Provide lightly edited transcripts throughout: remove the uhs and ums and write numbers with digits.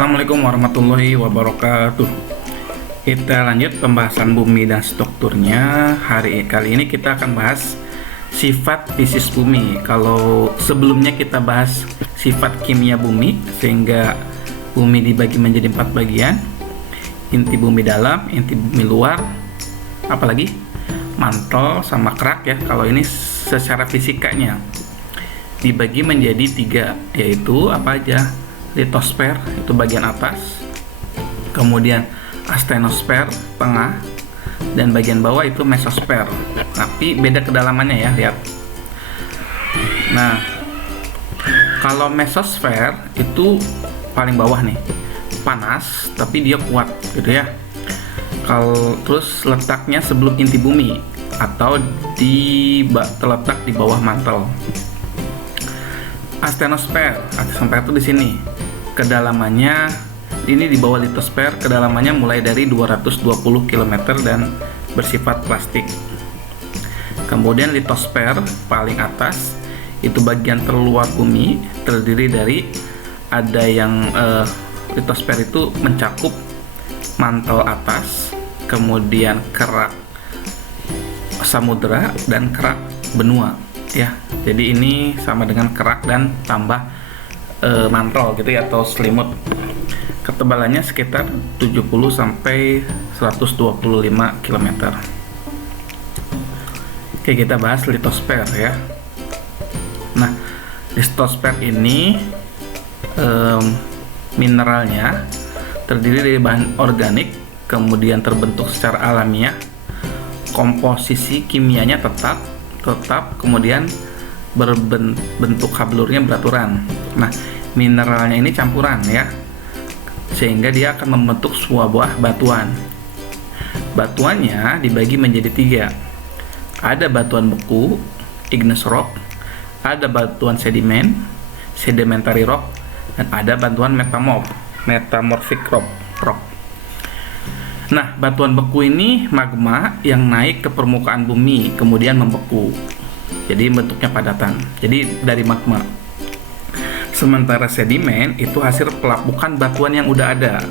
Assalamualaikum warahmatullahi wabarakatuh. Kita lanjut pembahasan bumi dan strukturnya. Kali ini kita akan bahas sifat fisis bumi. Kalau sebelumnya kita bahas sifat kimia bumi, sehingga bumi dibagi menjadi 4 bagian: inti bumi dalam, inti bumi luar, apalagi mantel sama kerak ya. Kalau ini secara fisikanya dibagi menjadi 3, yaitu apa aja? Litosfer itu bagian atas, kemudian astenosfer tengah, dan bagian bawah itu mesosfer. Tapi beda kedalamannya ya, lihat. Nah, kalau mesosfer itu paling bawah nih, panas tapi dia kuat gitu ya. Kalau terus letaknya sebelum inti bumi atau terletak di bawah mantel. Astenosfer itu di sini. Kedalamannya ini di bawah litosfer, kedalamannya mulai dari 220 km dan bersifat plastik. Kemudian litosfer paling atas itu bagian terluar bumi, terdiri dari ada yang litosfer itu mencakup mantel atas, kemudian kerak samudera dan kerak benua ya. Jadi ini sama dengan kerak dan tambah mantel gitu ya, atau selimut. Ketebalannya sekitar 70 sampai 125 km. Oke, kita bahas litosfer ya. Nah, litosfer ini mineralnya terdiri dari bahan organik, kemudian terbentuk secara alamiah, komposisi kimianya tetap, kemudian berbentuk hablurnya beraturan. Nah, mineralnya ini campuran ya, sehingga dia akan membentuk sebuah buah batuan. Batuannya dibagi menjadi 3. Ada batuan beku, igneous rock, ada batuan sedimen, sedimentary rock, dan ada batuan metamorphic rock. Nah, batuan beku ini magma yang naik ke permukaan bumi kemudian membeku. Jadi bentuknya padatan. Jadi dari magma. Sementara sedimen itu hasil pelapukan batuan yang udah ada,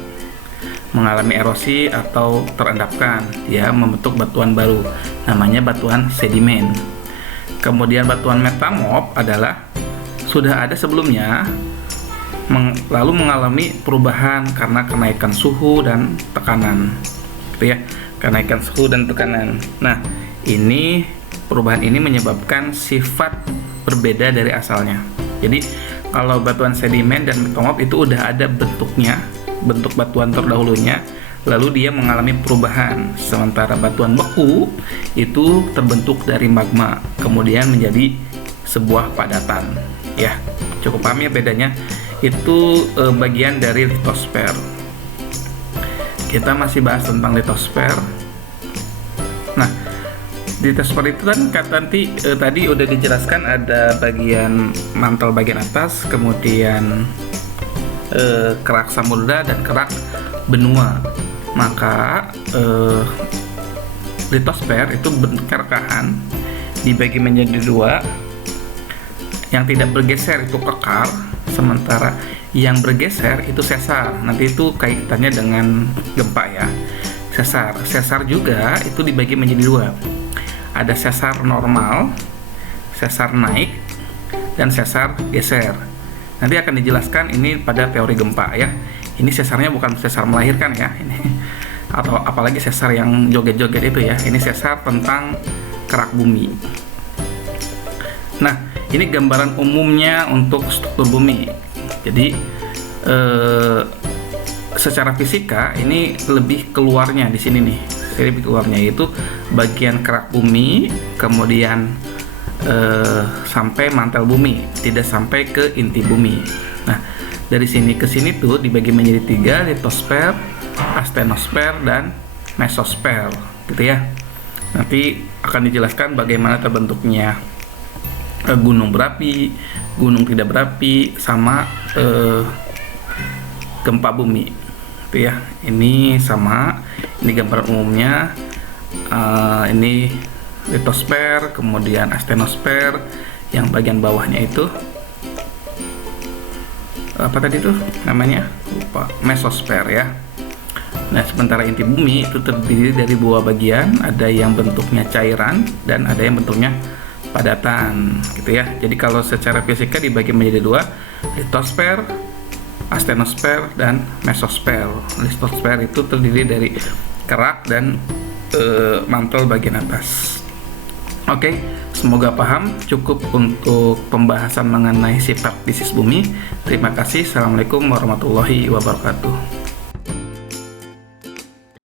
mengalami erosi atau terendapkan, ya, membentuk batuan baru. Namanya batuan sedimen. Kemudian batuan metamorf adalah sudah ada sebelumnya, lalu mengalami perubahan karena kenaikan suhu dan tekanan, gitu ya, kenaikan suhu dan tekanan. Nah, perubahan ini menyebabkan sifat berbeda dari asalnya. Jadi kalau batuan sedimen dan metamorf itu udah ada bentuknya, bentuk batuan terdahulunya, lalu dia mengalami perubahan. Sementara batuan beku itu terbentuk dari magma, kemudian menjadi sebuah padatan. Ya, cukup paham ya bedanya. Itu bagian dari litosfer. Kita masih bahas tentang litosfer. Nah, litosfer itu kan tadi udah dijelaskan, ada bagian mantel bagian atas, kemudian kerak samudera dan kerak benua. Maka litosfer itu bentuk kerakahan dibagi menjadi 2. Yang tidak bergeser itu kekar, sementara yang bergeser itu sesar. Nanti itu kaitannya dengan gempa ya. Sesar juga itu dibagi menjadi 2. Ada sesar normal, sesar naik, dan sesar geser. Nanti akan dijelaskan ini pada teori gempa ya. Ini sesarnya bukan sesar melahirkan ya, ini atau apalagi sesar yang joget-joget itu ya. Ini sesar tentang kerak bumi. Nah, ini gambaran umumnya untuk struktur bumi. Jadi secara fisika ini lebih keluarnya di sini nih. Lebih keluarnya yaitu bagian kerak bumi, kemudian sampai mantel bumi, tidak sampai ke inti bumi. Nah, dari sini ke sini tuh dibagi menjadi 3: litosfer, astenosfer, dan mesosfer, gitu ya. Nanti akan dijelaskan bagaimana terbentuknya gunung berapi, gunung tidak berapi, sama gempa bumi, gitu ya. Ini sama, ini gambaran umumnya. Ini litosfer, kemudian astenosfer, yang bagian bawahnya itu apa tadi tuh namanya, lupa, mesosfer ya. Nah, sementara inti bumi itu terdiri dari dua bagian, ada yang bentuknya cairan dan ada yang bentuknya padatan gitu ya. Jadi kalau secara fisika dibagi menjadi dua, litosfer, astenosfer, dan mesosfer. Litosfer itu terdiri dari kerak dan mantel bagian atas. Oke, semoga paham. Cukup untuk pembahasan mengenai sifat fisis bumi. Terima kasih. Assalamualaikum warahmatullahi wabarakatuh.